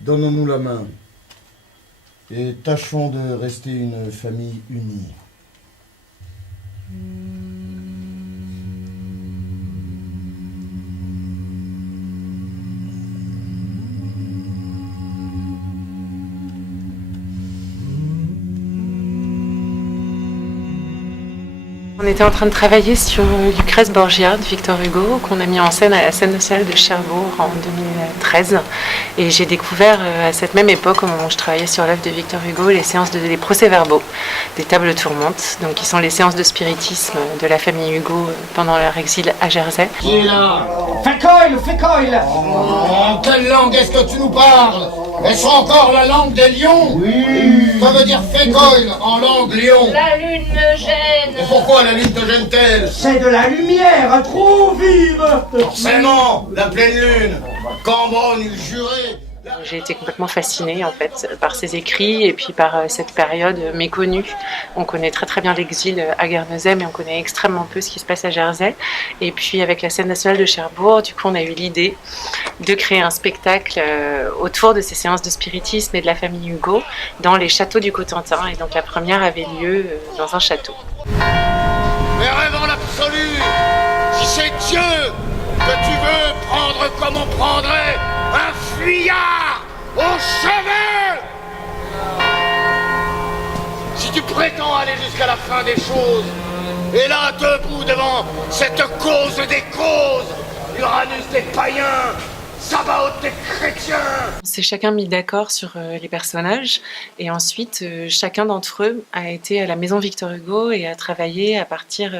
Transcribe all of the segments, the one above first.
Donnons-nous la main et tâchons de rester une famille unie. On était en train de travailler sur Lucrèce Borgia de Victor Hugo, qu'on a mis en scène à la Scène nationale de Cherbourg en 2013. Et j'ai découvert à cette même époque, au moment où je travaillais sur l'œuvre de Victor Hugo, les procès-verbaux des tables tournantes, donc qui sont les séances de spiritisme de la famille Hugo pendant leur exil à Jersey. Qui est là? Fécoil! En quelle langue est-ce que tu nous parles? Est-ce encore la langue des lions? Oui. Ça veut dire fécoil en langue lion. La lune me gêne. Et pourquoi la lune te gêne-t-elle? C'est de la lumière trop vive. Forcément, la pleine lune. Cambronne eût juré. J'ai été complètement fascinée en fait par ses écrits et puis par cette période méconnue. On connaît très très bien l'exil à Guernesey, mais on connaît extrêmement peu ce qui se passe à Jersey. Et puis avec la Scène nationale de Cherbourg, du coup on a eu l'idée de créer un spectacle autour de ces séances de spiritisme et de la famille Hugo dans les châteaux du Cotentin. Et donc la première avait lieu dans un château. Mais rêve en l'absolu, si c'est Dieu que tu veux prendre comme on prendrait un fuyard aux cheveux, si tu prétends aller jusqu'à la fin des choses, et là, debout devant cette cause des causes, Uranus des païens, Sabaoth des chrétiens. On s'est chacun mis d'accord sur les personnages et ensuite chacun d'entre eux a été à la maison Victor Hugo et a travaillé à partir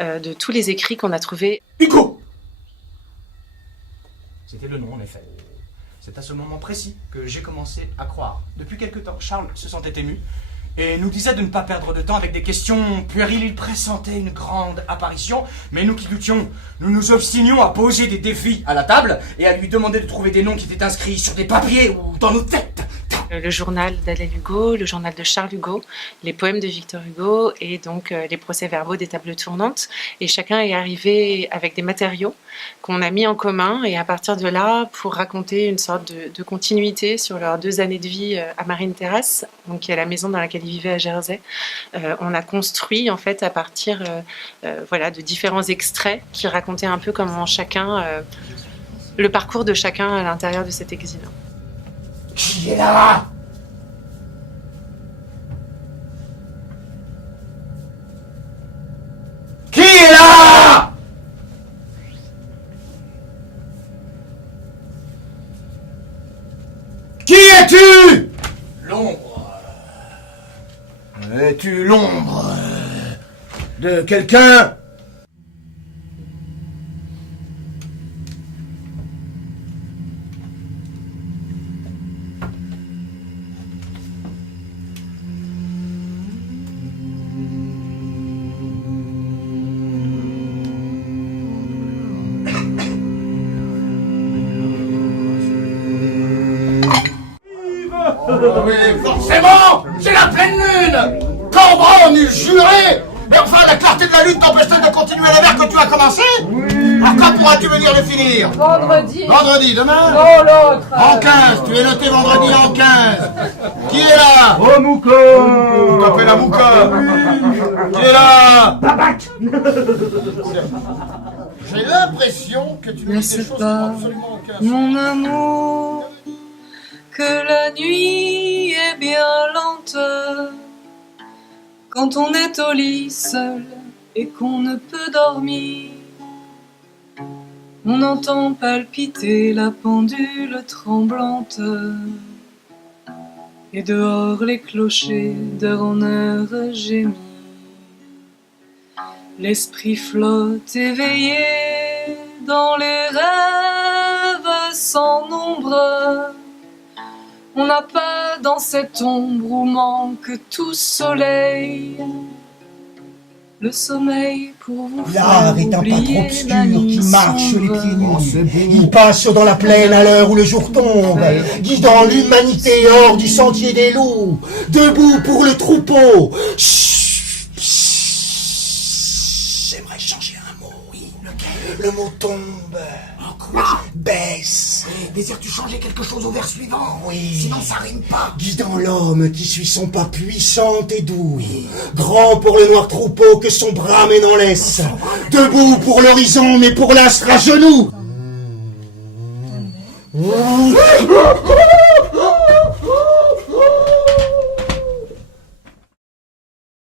de tous les écrits qu'on a trouvés. Hugo! C'était le nom en effet. C'est à ce moment précis que j'ai commencé à croire. Depuis quelque temps, Charles se sentait ému et nous disait de ne pas perdre de temps avec des questions puériles. Il pressentait une grande apparition, mais nous qui doutions, nous nous obstinions à poser des défis à la table et à lui demander de trouver des noms qui étaient inscrits sur des papiers ou dans nos têtes. Le journal d'Adèle Hugo, le journal de Charles Hugo, les poèmes de Victor Hugo et donc les procès-verbaux des tables tournantes. Et chacun est arrivé avec des matériaux qu'on a mis en commun et à partir de là, pour raconter une sorte de continuité sur leurs 2 années de vie à Marine Terrasse, donc qui est la maison dans laquelle ils vivaient à Jersey, on a construit en fait à partir voilà, de différents extraits qui racontaient un peu comment chacun, le parcours de chacun à l'intérieur de cet exil. Qui est là? Qui est là? Qui es-tu? L'ombre. Es-tu l'ombre de quelqu'un? Oui, forcément, c'est la pleine lune. Cambronne eût juré. Mais enfin, la clarté de la lune t'empêche-t-elle de continuer l'affaire que tu as commencé? Alors quand pourras-tu venir le finir? Vendredi. Vendredi, demain? Non, l'autre. En 15, tu es noté vendredi en 15. Qui est là? Oh Mouka! Vous tapez la mouka. Qui est là? J'ai l'impression que tu nous dis des choses qui n'ont absolument aucun sens. Mon amour, que la nuit est bien lente quand on est au lit seul et qu'on ne peut dormir. On entend palpiter la pendule tremblante et dehors les clochers d'heure en heure gémissent. L'esprit flotte éveillé dans les rêves sans nombre. On n'a pas dans cette ombre où manque tout soleil le sommeil pour vous L'art faire est un pas trop oublier obscur la nuit qui marche les sombre. pieds nus. Il passe dans la plaine à l'heure où le jour tombe, guidant l'humanité hors du sentier des loups, debout pour le troupeau. Chut, chut. J'aimerais changer un mot, oui. Lequel? Le mot tombe. En quoi? Baisse. Désires-tu changer quelque chose au vers suivant? Oui. Sinon ça rime pas. Guidant l'homme qui suit son pas puissant et doux, grand pour le noir troupeau que son bras mène en laisse, debout pour l'horizon mais pour l'astre à genoux.